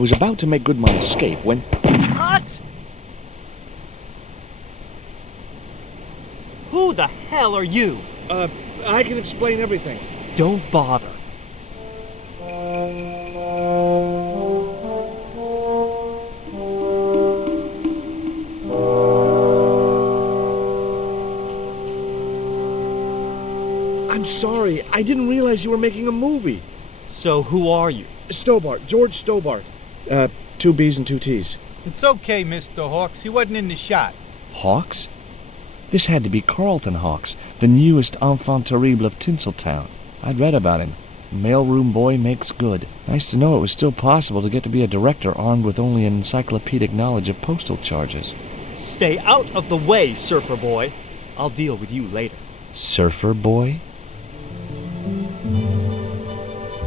was about to make good my escape when... What? Who the hell are you? I can explain everything. Don't bother. I'm sorry. I didn't realize you were making a movie. So who are you? Stobart. George Stobart. 2 B's and 2 T's. It's okay, Mr. Hawks. He wasn't in the shot. Hawks? This had to be Carlton Hawks, the newest enfant terrible of Tinseltown. I'd read about him. Mailroom boy makes good. Nice to know it was still possible to get to be a director armed with only an encyclopedic knowledge of postal charges. Stay out of the way, surfer boy. I'll deal with you later. Surfer boy?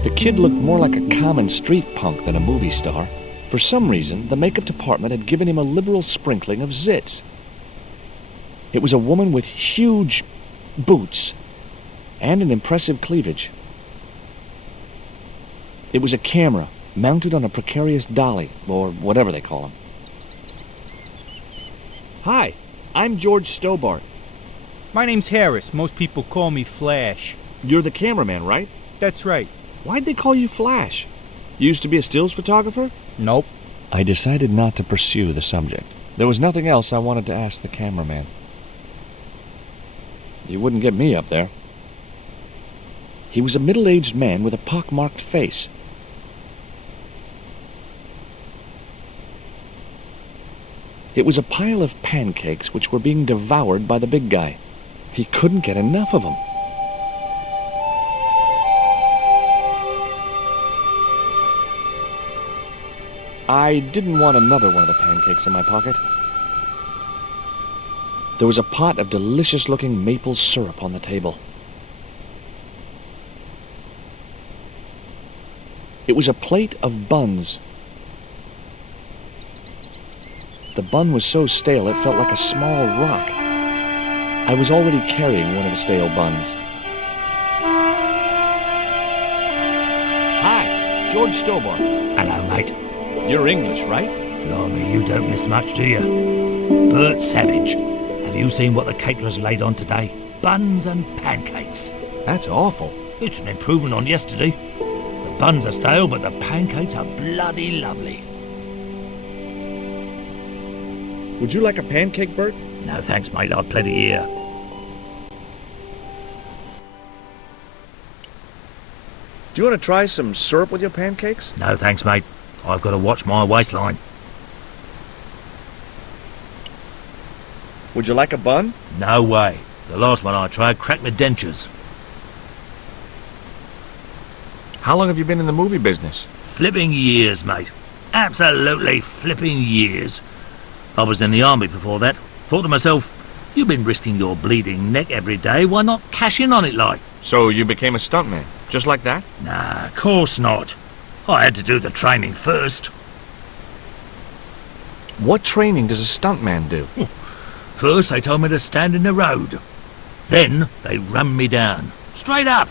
The kid looked more like a common street punk than a movie star. For some reason, the makeup department had given him a liberal sprinkling of zits. It was a woman with huge boots and an impressive cleavage. It was a camera mounted on a precarious dolly, or whatever they call them. Hi, I'm George Stobart. My name's Harris. Most people call me Flash. You're the cameraman, right? That's right. Why'd they call you Flash? You used to be a stills photographer? Nope. I decided not to pursue the subject. There was nothing else I wanted to ask the cameraman. You wouldn't get me up there. He was a middle-aged man with a pock-marked face. It was a pile of pancakes which were being devoured by the big guy. He couldn't get enough of them. I didn't want another one of the pancakes in my pocket. There was a pot of delicious-looking maple syrup on the table. It was a plate of buns. The bun was so stale it felt like a small rock. I was already carrying one of the stale buns. Hi, George Stobart. Hello, mate. You're English, right? Blimey, you don't miss much, do you? Bert Savage. Have you seen what the caterers laid on today? Buns and pancakes. That's awful. It's an improvement on yesterday. The buns are stale, but the pancakes are bloody lovely. Would you like a pancake, Bert? No thanks, mate. I've plenty here. Do you want to try some syrup with your pancakes? No thanks, mate. I've got to watch my waistline. Would you like a bun? No way. The last one I tried cracked my dentures. How long have you been in the movie business? Flipping years, mate. Absolutely flipping years. I was in the army before that. Thought to myself, you've been risking your bleeding neck every day, why not cash in on it like? So you became a stuntman, just like that? Nah, of course not. I had to do the training first. What training does a stuntman do? First they told me to stand in the road. Then they rammed me down. Straight up.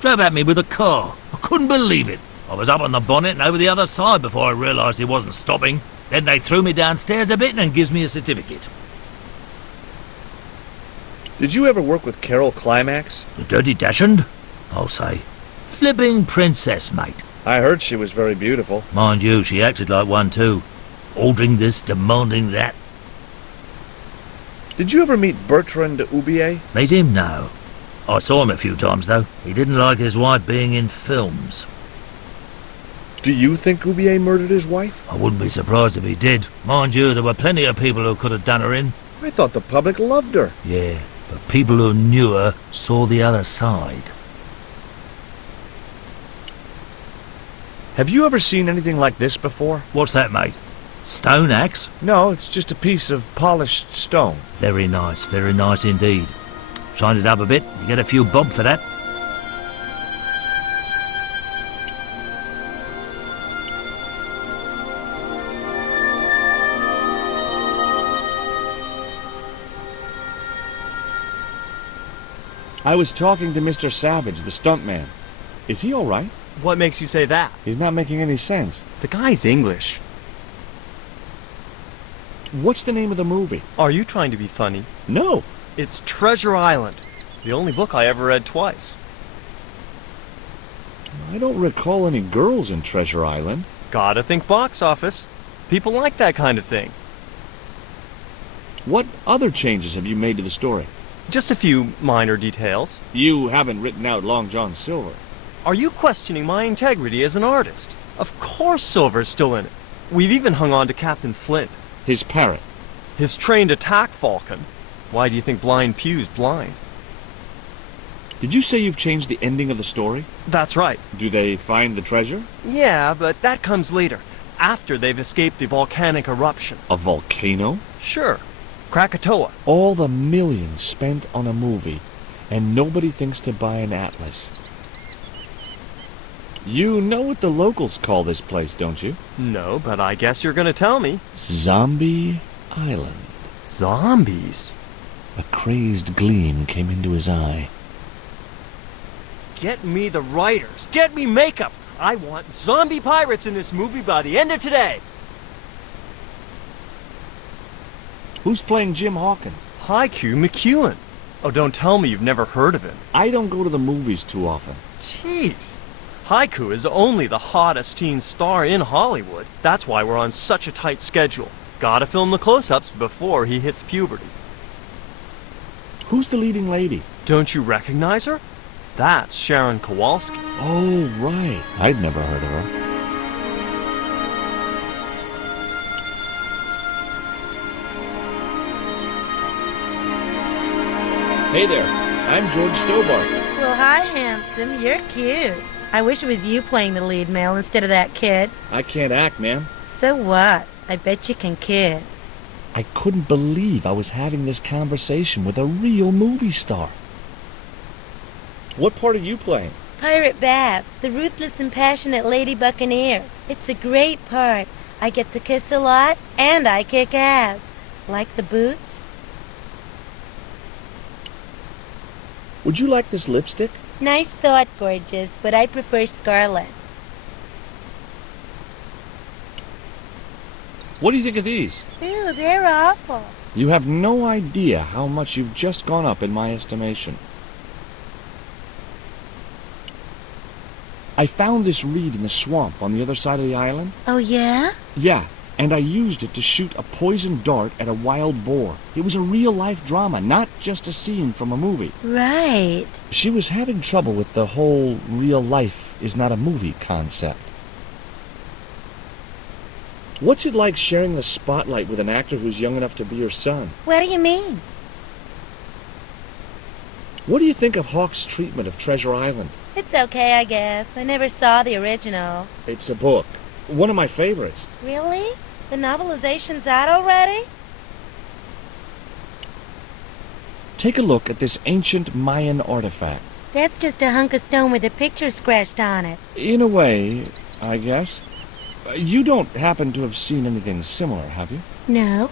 Drove at me with a car. I couldn't believe it. I was up on the bonnet and over the other side before I realised he wasn't stopping. Then they threw me downstairs a bit and gives me a certificate. Did you ever work with Carol Climax? The Dirty Dachshund? I'll say. Flipping princess, mate. I heard she was very beautiful. Mind you, she acted like one too. Ordering this, demanding that. Did you ever meet Bertrand Oubier? Meet him? No. I saw him a few times, though. He didn't like his wife being in films. Do you think Oubier murdered his wife? I wouldn't be surprised if he did. Mind you, there were plenty of people who could have done her in. I thought the public loved her. Yeah, but people who knew her saw the other side. Have you ever seen anything like this before? What's that, mate? Stone axe? No, it's just a piece of polished stone. Very nice indeed. Shine it up a bit, you get a few bob for that. I was talking to Mr. Savage, the stuntman. Is he all right? What makes you say that? He's not making any sense. The guy's English. What's the name of the movie? Are you trying to be funny? No. It's Treasure Island, the only book I ever read twice. I don't recall any girls in Treasure Island. Gotta think box office. People like that kind of thing. What other changes have you made to the story? Just a few minor details. You haven't written out Long John Silver. Are you questioning my integrity as an artist? Of course Silver's still in it. We've even hung on to Captain Flint. His parrot. His trained attack falcon. Why do you think Blind Pew's blind? Did you say you've changed the ending of the story? That's right. Do they find the treasure? Yeah, but that comes later, after they've escaped the volcanic eruption. A volcano? Sure. Krakatoa. All the millions spent on a movie, and nobody thinks to buy an atlas. You know what the locals call this place, don't you? No, but I guess you're gonna tell me. Zombie Island. Zombies? A crazed gleam came into his eye. Get me the writers. Get me makeup. I want zombie pirates in this movie by the end of today. Who's playing Jim Hawkins? Haiku McEwen. Oh, don't tell me you've never heard of him. I don't go to the movies too often. Jeez. Haiku is only the hottest teen star in Hollywood. That's why we're on such a tight schedule. Gotta film the close-ups before he hits puberty. Who's the leading lady? Don't you recognize her? That's Sharon Kowalski. Oh, right. I'd never heard of her. Hey there. I'm George Stobart. Well, hi, handsome. You're cute. I wish it was you playing the lead male instead of that kid. I can't act, ma'am. So what? I bet you can kiss. I couldn't believe I was having this conversation with a real movie star. What part are you playing? Pirate Babs, the ruthless and passionate lady buccaneer. It's a great part. I get to kiss a lot, and I kick ass. Like the boots? Would you like this lipstick? Nice thought, gorgeous, but I prefer scarlet. What do you think of these? Ew, they're awful. You have no idea how much you've just gone up in my estimation. I found this reed in the swamp on the other side of the island. Oh, yeah? Yeah, and I used it to shoot a poisoned dart at a wild boar. It was a real-life drama, not just a scene from a movie. Right. She was having trouble with the whole real life is not a movie concept. What's it like sharing the spotlight with an actor who's young enough to be your son? What do you mean? What do you think of Hawk's treatment of Treasure Island? It's okay, I guess. I never saw the original. It's a book. One of my favorites. Really? The novelization's out already? Take a look at this ancient Mayan artifact. That's just a hunk of stone with a picture scratched on it. In a way, I guess. You don't happen to have seen anything similar, have you? No.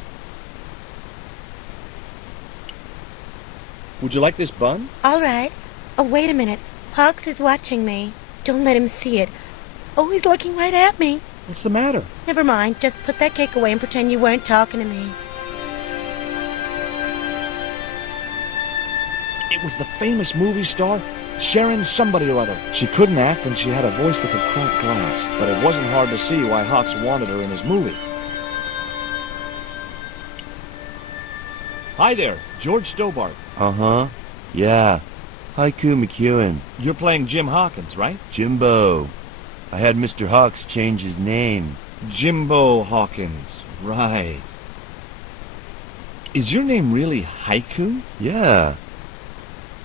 Would you like this bun? All right. Oh, wait a minute. Hawks is watching me. Don't let him see it. Oh, he's looking right at me. What's the matter? Never mind. Just put that cake away and pretend you weren't talking to me. It was the famous movie star, Sharon somebody or other. She couldn't act and she had a voice that could crack glass, but it wasn't hard to see why Hawks wanted her in his movie. Hi there, George Stobart. Uh-huh. Yeah. Haiku McEwen. You're playing Jim Hawkins, right? Jimbo. I had Mr. Hawks change his name. Jimbo Hawkins, right. Is your name really Haiku? Yeah.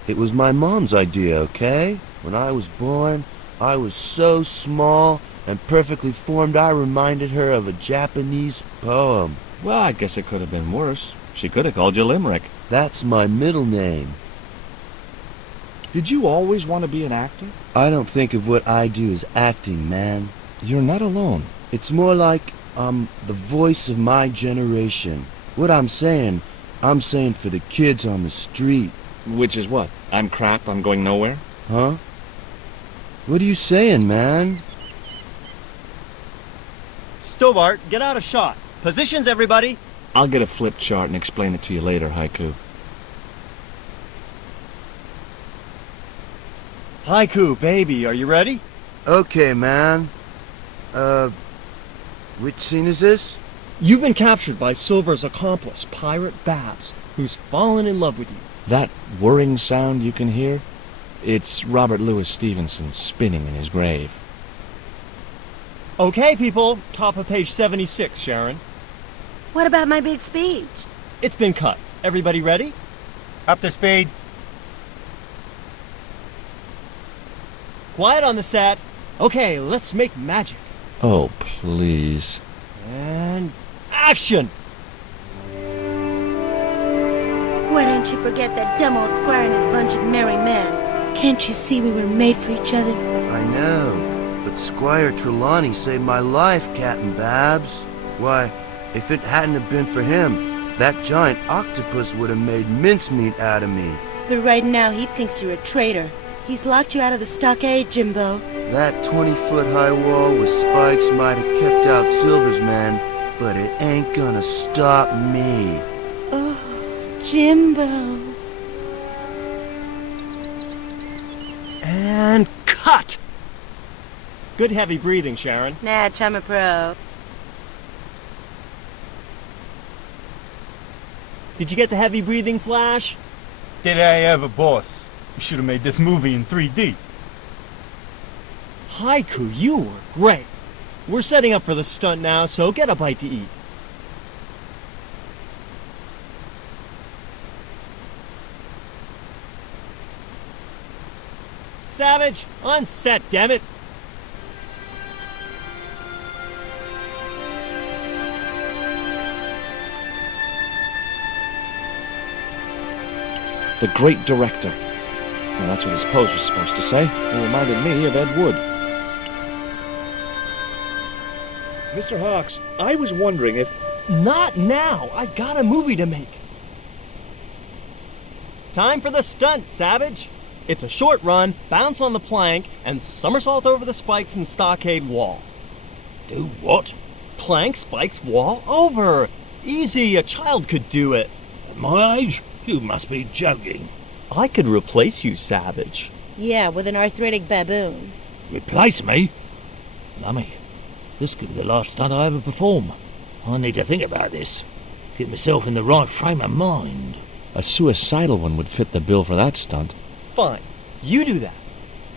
It was my mom's idea, okay? When I was born, I was so small and perfectly formed I reminded her of a Japanese poem. Well, I guess it could have been worse. She could have called you Limerick. That's my middle name. Did you always want to be an actor? I don't think of what I do as acting, man. You're not alone. It's more like I'm the voice of my generation. What I'm saying for the kids on the street. Which is what? I'm crap, I'm going nowhere? Huh? What are you saying, man? Stobart, get out of shot. Positions, everybody. I'll get a flip chart and explain it to you later, Haiku. Haiku, baby, are you ready? Okay, man. Which scene is this? You've been captured by Silver's accomplice, Pirate Babs, who's fallen in love with you. That whirring sound you can hear? It's Robert Louis Stevenson spinning in his grave. Okay, people, top of page 76, Sharon. What about my big speech? It's been cut. Everybody ready? Up to speed. Quiet on the set. Okay, let's make magic. Oh, please. And action! Why don't you forget that dumb old squire and his bunch of merry men? Can't you see we were made for each other? I know, but Squire Trelawney saved my life, Captain Babs. Why, if it hadn't have been for him, that giant octopus would have made mincemeat out of me. But right now he thinks you're a traitor. He's locked you out of the stockade, Jimbo. That 20-foot-high wall with spikes might have kept out Silver's men, but it ain't gonna stop me. Oh, Jimbo. And cut! Good heavy breathing, Sharon. Natch, I'm a pro. Did you get the heavy breathing, Flash? Did I ever, boss? We should have made this movie in 3D. Haiku, you were great. We're setting up for the stunt now, so get a bite to eat. Savage, on set, damn it. The great director. Well, that's what his pose was supposed to say. He reminded me of Ed Wood. Mr. Hawks, I was wondering if... Not now. I got a movie to make. Time for the stunt, Savage. It's a short run, bounce on the plank, and somersault over the spikes and stockade wall. Do what? Plank, spikes, wall, over. Easy, a child could do it. At my age? You must be joking. I could replace you, Savage. Yeah, with an arthritic baboon. Replace me? Lummy, this could be the last stunt I ever perform. I need to think about this. Get myself in the right frame of mind. A suicidal one would fit the bill for that stunt. Fine, you do that.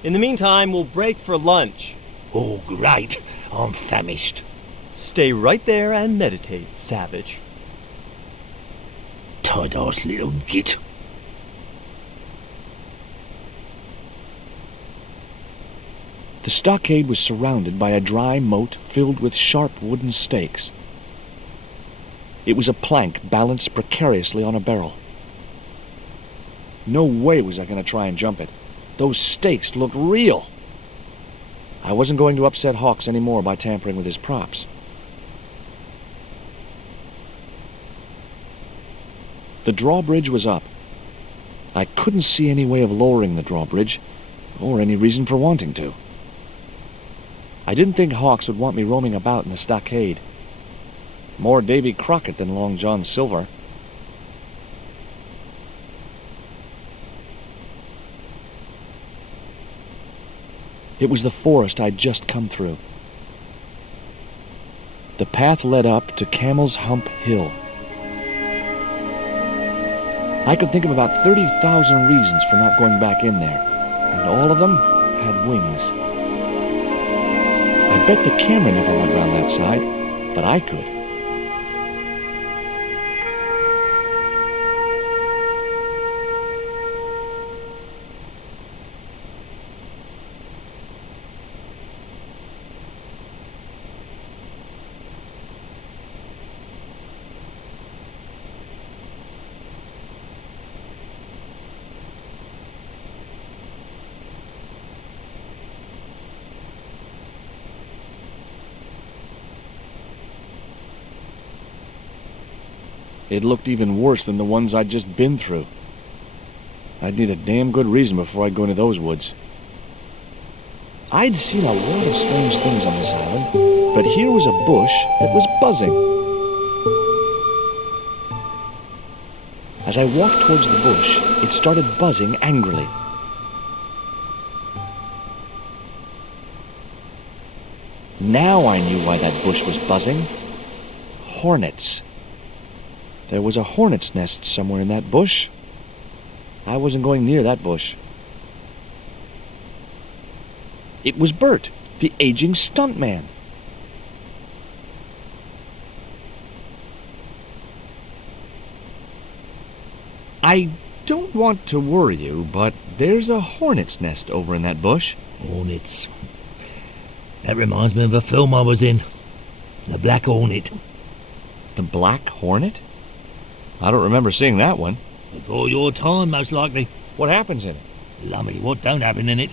In the meantime, we'll break for lunch. Oh, great. I'm famished. Stay right there and meditate, Savage. Tight-ass little git. The stockade was surrounded by a dry moat filled with sharp wooden stakes. It was a plank balanced precariously on a barrel. No way was I going to try and jump it. Those stakes looked real. I wasn't going to upset Hawks anymore by tampering with his props. The drawbridge was up. I couldn't see any way of lowering the drawbridge, or any reason for wanting to. I didn't think Hawks would want me roaming about in the stockade. More Davy Crockett than Long John Silver. It was the forest I'd just come through. The path led up to Camel's Hump Hill. I could think of about 30,000 reasons for not going back in there, and all of them had wings. I bet the camera never went round that side, but I could. It looked even worse than the ones I'd just been through. I'd need a damn good reason before I'd go into those woods. I'd seen a lot of strange things on this island, but here was a bush that was buzzing. As I walked towards the bush, it started buzzing angrily. Now I knew why that bush was buzzing. Hornets. There was a hornet's nest somewhere in that bush. I wasn't going near that bush. It was Bert, the aging stuntman. I don't want to worry you, but there's a hornet's nest over in that bush. Hornets. That reminds me of a film I was in. The Black Hornet. The Black Hornet? I don't remember seeing that one. Before your time, most likely. What happens in it? Lummy, what don't happen in it?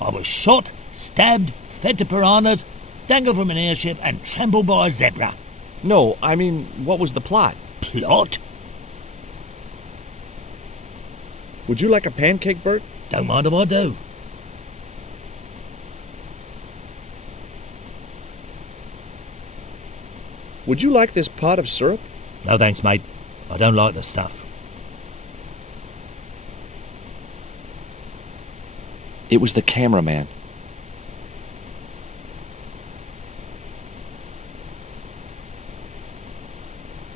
I was shot, stabbed, fed to piranhas, dangled from an airship, and trampled by a zebra. No, I mean, what was the plot? Plot? Would you like a pancake, Bert? Don't mind if I do. Would you like this pot of syrup? No thanks, mate. I don't like the stuff. It was the cameraman.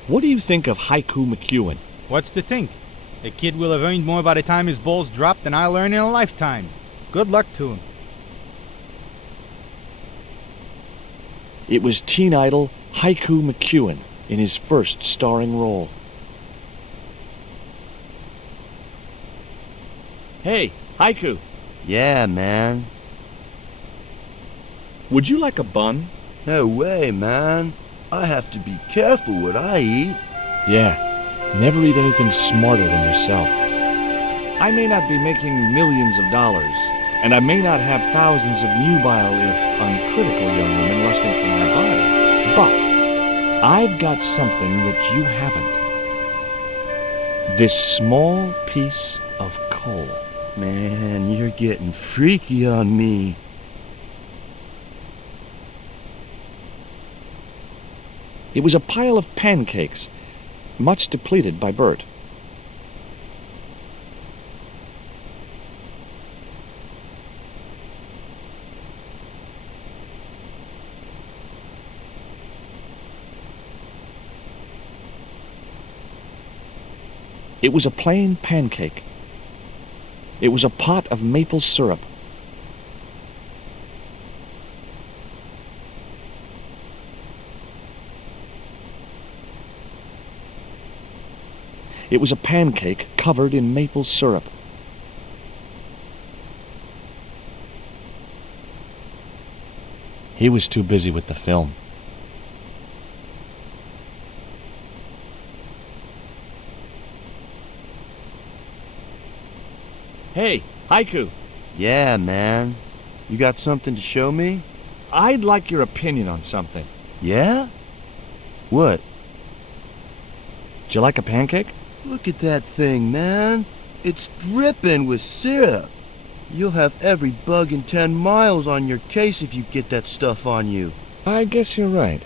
What do you think of Haiku McEwen? What's to think? The kid will have earned more by the time his balls drop than I'll earn in a lifetime. Good luck to him. It was teen idol Haiku McEwen in his first starring role. Hey, Haiku, Yeah, man. would you like a bun? No way, man. I have to be careful what I eat. Yeah, never eat anything smarter than yourself. I may not be making millions of dollars, and I may not have thousands of nubile, if uncritical young women lusting for my body, but I've got something that you haven't. This small piece of coal. Man, you're getting freaky on me. It was a pile of pancakes, much depleted by Bert. It was a plain pancake. It was a pot of maple syrup. It was a pancake covered in maple syrup. He was too busy with the film. Hey, Haiku, Yeah, man. You got something to show me? I'd like your opinion on something. Yeah? What? Do you like a pancake? Look at that thing, man. It's dripping with syrup. You'll have every bug in 10 miles on your case if you get that stuff on you. I guess you're right.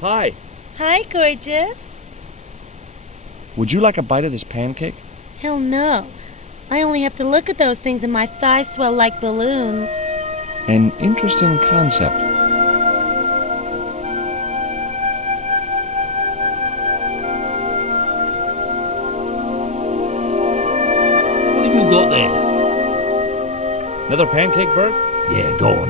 Hi. Hi, gorgeous. Would you like a bite of this pancake? Hell no. I only have to look at those things and my thighs swell like balloons. An interesting concept. What have you got there? Another pancake, Bert? Yeah, go on.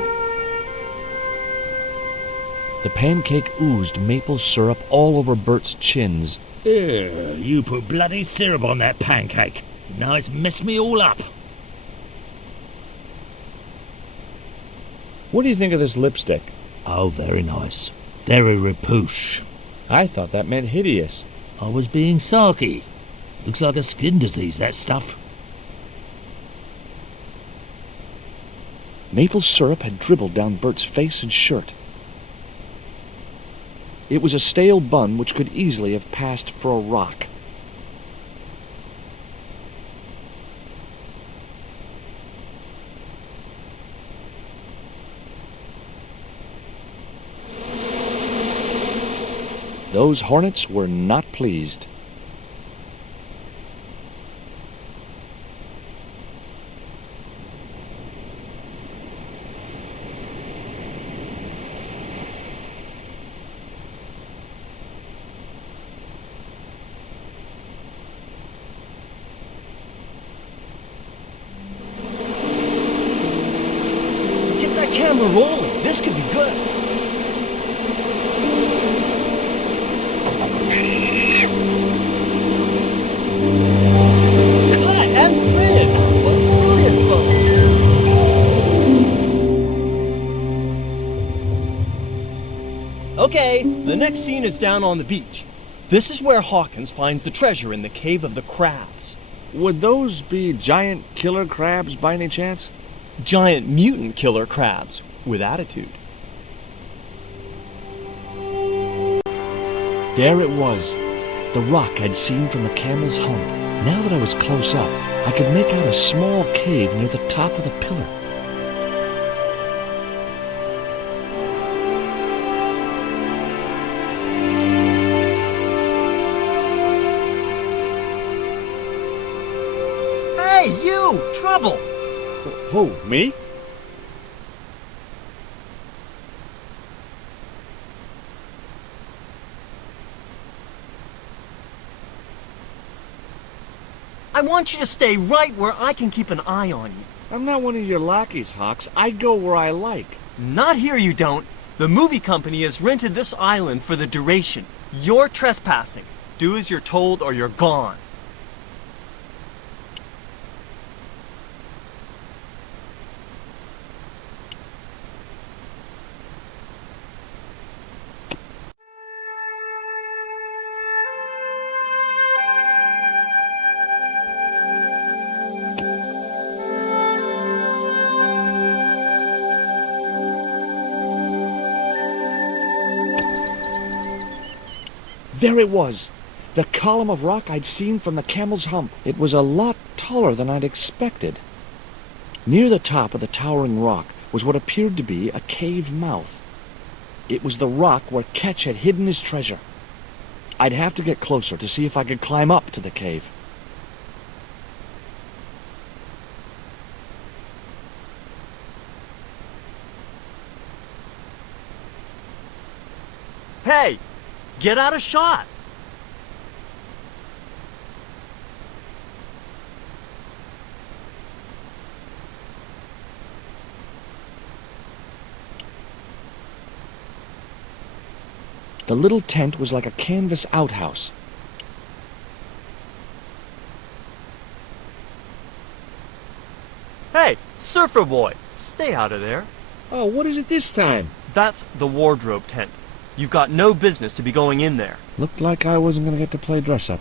The pancake oozed maple syrup all over Bert's chins. You put bloody syrup on that pancake. Now it's messed me all up. What do you think of this lipstick? Oh, very nice. Very repouche. I thought that meant hideous. I was being sarky. Looks like a skin disease, that stuff. Maple syrup had dribbled down Bert's face and shirt. It was a stale bun which could easily have passed for a rock. Those hornets were not pleased. Get that camera rolling. This could be good. Cut and printed. That was brilliant, folks. Okay, the next scene is down on the beach. This is where Hawkins finds the treasure in the Cave of the Crabs. Would those be giant killer crabs by any chance? Giant mutant killer crabs with attitude. There it was, the rock I'd seen from the camel's hump. Now that I was close up, I could make out a small cave near the top of the pillar. Hey, you! Trouble! Who, me? I want you to stay right where I can keep an eye on you. I'm not one of your lackeys, Hawks. I go where I like. Not here, you don't. The movie company has rented this island for the duration. You're trespassing. Do as you're told or you're gone. There it was, the column of rock I'd seen from the camel's hump. It was a lot taller than I'd expected. Near the top of the towering rock was what appeared to be a cave mouth. It was the rock where Ketch had hidden his treasure. I'd have to get closer to see if I could climb up to the cave. Hey! Get out of shot! The little tent was like a canvas outhouse. Hey, surfer boy, stay out of there. Oh, what is it this time? That's the wardrobe tent. You've got no business to be going in there. Looked like I wasn't going to get to play dress-up.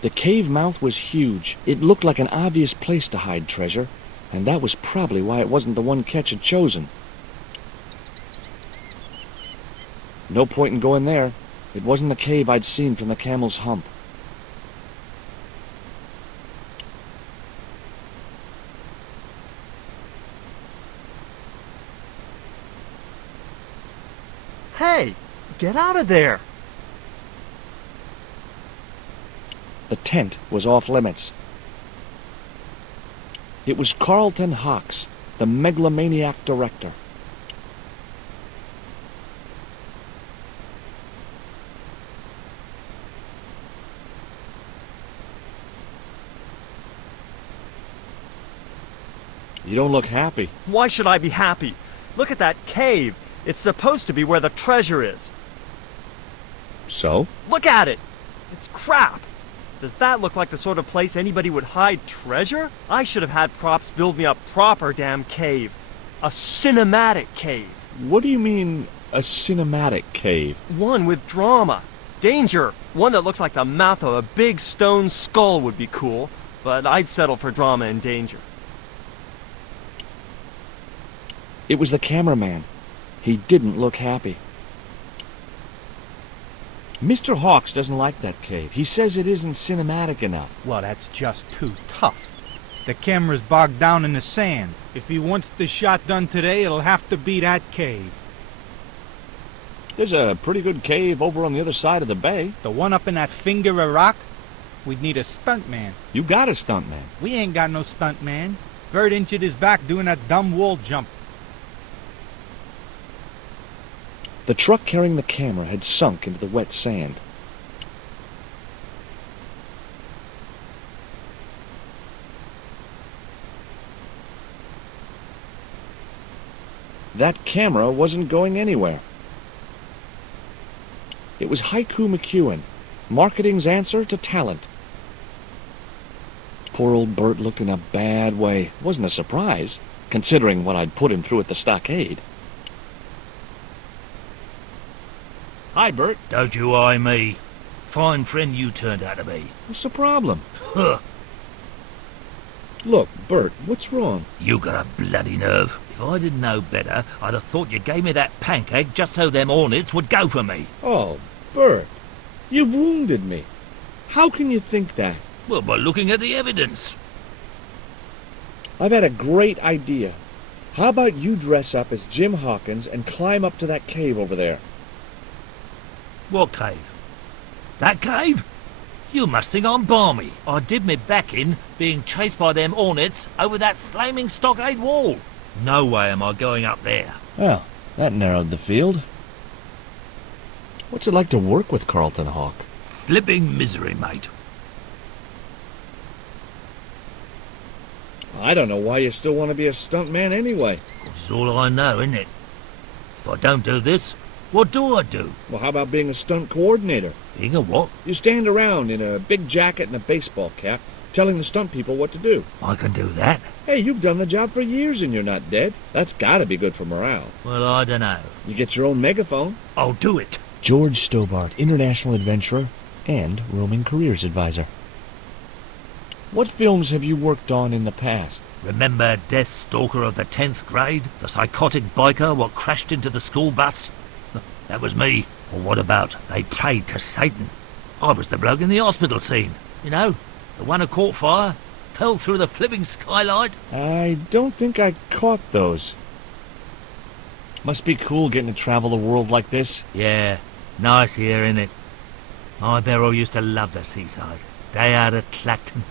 The cave mouth was huge. It looked like an obvious place to hide treasure, and that was probably why it wasn't the one Ketch had chosen. No point in going there. It wasn't the cave I'd seen from the camel's hump. Hey, get out of there! The tent was off limits. It was Carlton Hawks, the megalomaniac director. You don't look happy. Why should I be happy? Look at that cave. It's supposed to be where the treasure is. So? Look at it! It's crap! Does that look like the sort of place anybody would hide treasure? I should have had props build me a proper damn cave. A cinematic cave. What do you mean, a cinematic cave? One with drama. Danger. One that looks like the mouth of a big stone skull would be cool, but I'd settle for drama and danger. It was the cameraman. He didn't look happy. Mr. Hawks doesn't like that cave. He says it isn't cinematic enough. Well, that's just too tough. The camera's bogged down in the sand. If he wants the shot done today, it'll have to be that cave. There's a pretty good cave over on the other side of the bay. The one up in that finger of rock? We'd need a stuntman. You got a stuntman. We ain't got no stuntman. Bert injured his back doing that dumb wall jump. The truck carrying the camera had sunk into the wet sand. That camera wasn't going anywhere. It was Haiku McEwen, marketing's answer to talent. Poor old Bert looked in a bad way. Wasn't a surprise, considering what I'd put him through at the stockade. Hi, Bert. Don't you eye me. Fine friend you turned out to be. What's the problem? Huh. Look, Bert, what's wrong? You got a bloody nerve. If I didn't know better, I'd have thought you gave me that pancake just so them hornets would go for me. Oh, Bert, you've wounded me. How can you think that? Well, by looking at the evidence. I've had a great idea. How about you dress up as Jim Hawkins and climb up to that cave over there? What cave? That cave? You must think I'm balmy. I did me back in being chased by them hornets over that flaming stockade wall. No way am I going up there. Well, that narrowed the field. What's it like to work with Carlton Hawk? Flipping misery, mate. I don't know why you still want to be a stuntman anyway. It's all I know, isn't it? If I don't do this, what do I do? Well, how about being a stunt coordinator? Being a what? You stand around in a big jacket and a baseball cap, telling the stunt people what to do. I can do that. Hey, you've done the job for years and you're not dead. That's gotta be good for morale. Well, I don't know. You get your own megaphone. I'll do it. George Stobart, international adventurer and roaming careers advisor. What films have you worked on in the past? Remember Death Stalker of the 10th grade? The psychotic biker what crashed into the school bus? That was me. Or what about They Prayed to Satan? I was the bloke in the hospital scene. You know, the one who caught fire, fell through the flipping skylight. I don't think I caught those. Must be cool getting to travel the world like this. Yeah, nice here, innit? My Beryl used to love the seaside. Day out at Clacton.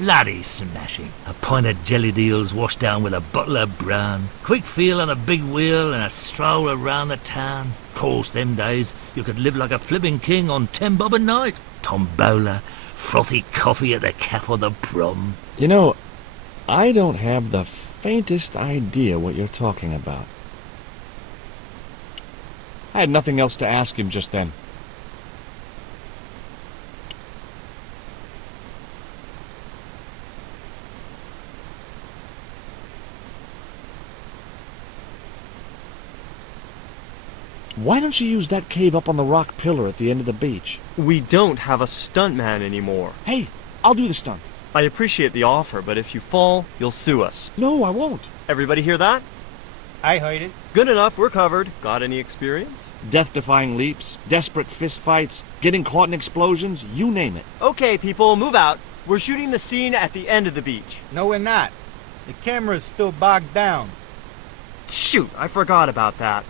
Bloody smashing. A pint of jelly deals washed down with a bottle of brown. Quick feel on a big wheel and a stroll around the town. Course, them days, you could live like a flipping king on 10 bob a night. Tombola, frothy coffee at the cafe or the prom. You know, I don't have the faintest idea what you're talking about. I had nothing else to ask him just then. Why don't you use that cave up on the rock pillar at the end of the beach? We don't have a stuntman anymore. Hey, I'll do the stunt. I appreciate the offer, but if you fall, you'll sue us. No, I won't. Everybody hear that? I heard it. Good enough, we're covered. Got any experience? Death-defying leaps, desperate fistfights, getting caught in explosions, you name it. Okay, people, move out. We're shooting the scene at the end of the beach. No, we're not. The camera's still bogged down. Shoot, I forgot about that.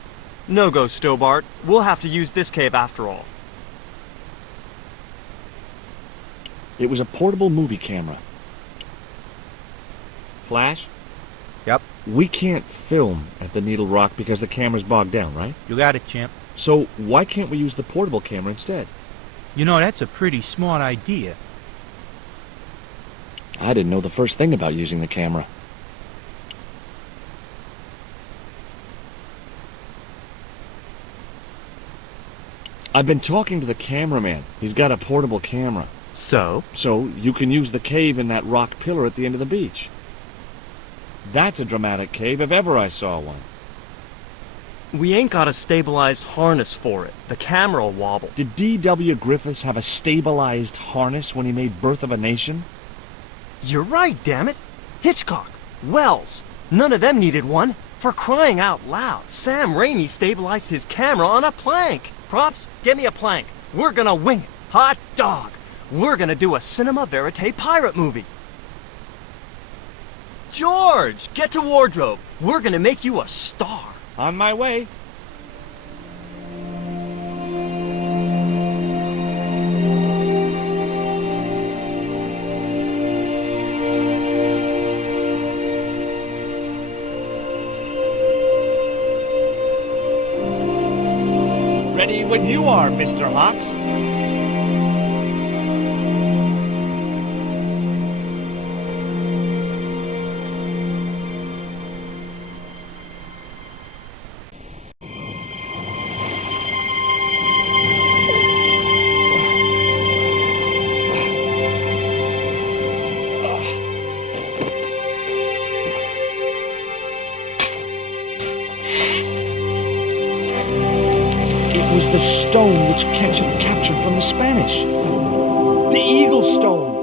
No go, Stobart. We'll have to use this cave after all. It was a portable movie camera. Flash? Yep. We can't film at the Needle Rock because the camera's bogged down, right? You got it, champ. So why can't we use the portable camera instead? You know, that's a pretty smart idea. I didn't know the first thing about using the camera. I've been talking to the cameraman. He's got a portable camera. So you can use the cave in that rock pillar at the end of the beach. That's a dramatic cave if ever I saw one. we ain't got a stabilized harness for it. The camera'll wobble. Did D.W. Griffiths have a stabilized harness when he made Birth of a Nation? You're right, damn it. Hitchcock, Wells, none of them needed one. For crying out loud, Sam Raimi stabilized his camera on a plank. Props, get me a plank. We're gonna wing it. Hot dog. We're gonna do a cinema verite pirate movie. George, get to wardrobe. We're gonna make you a star. On my way. Ready when you are, Mr. Hawks. It was the stone which Ketchum captured from the Spanish. The Eagle Stone.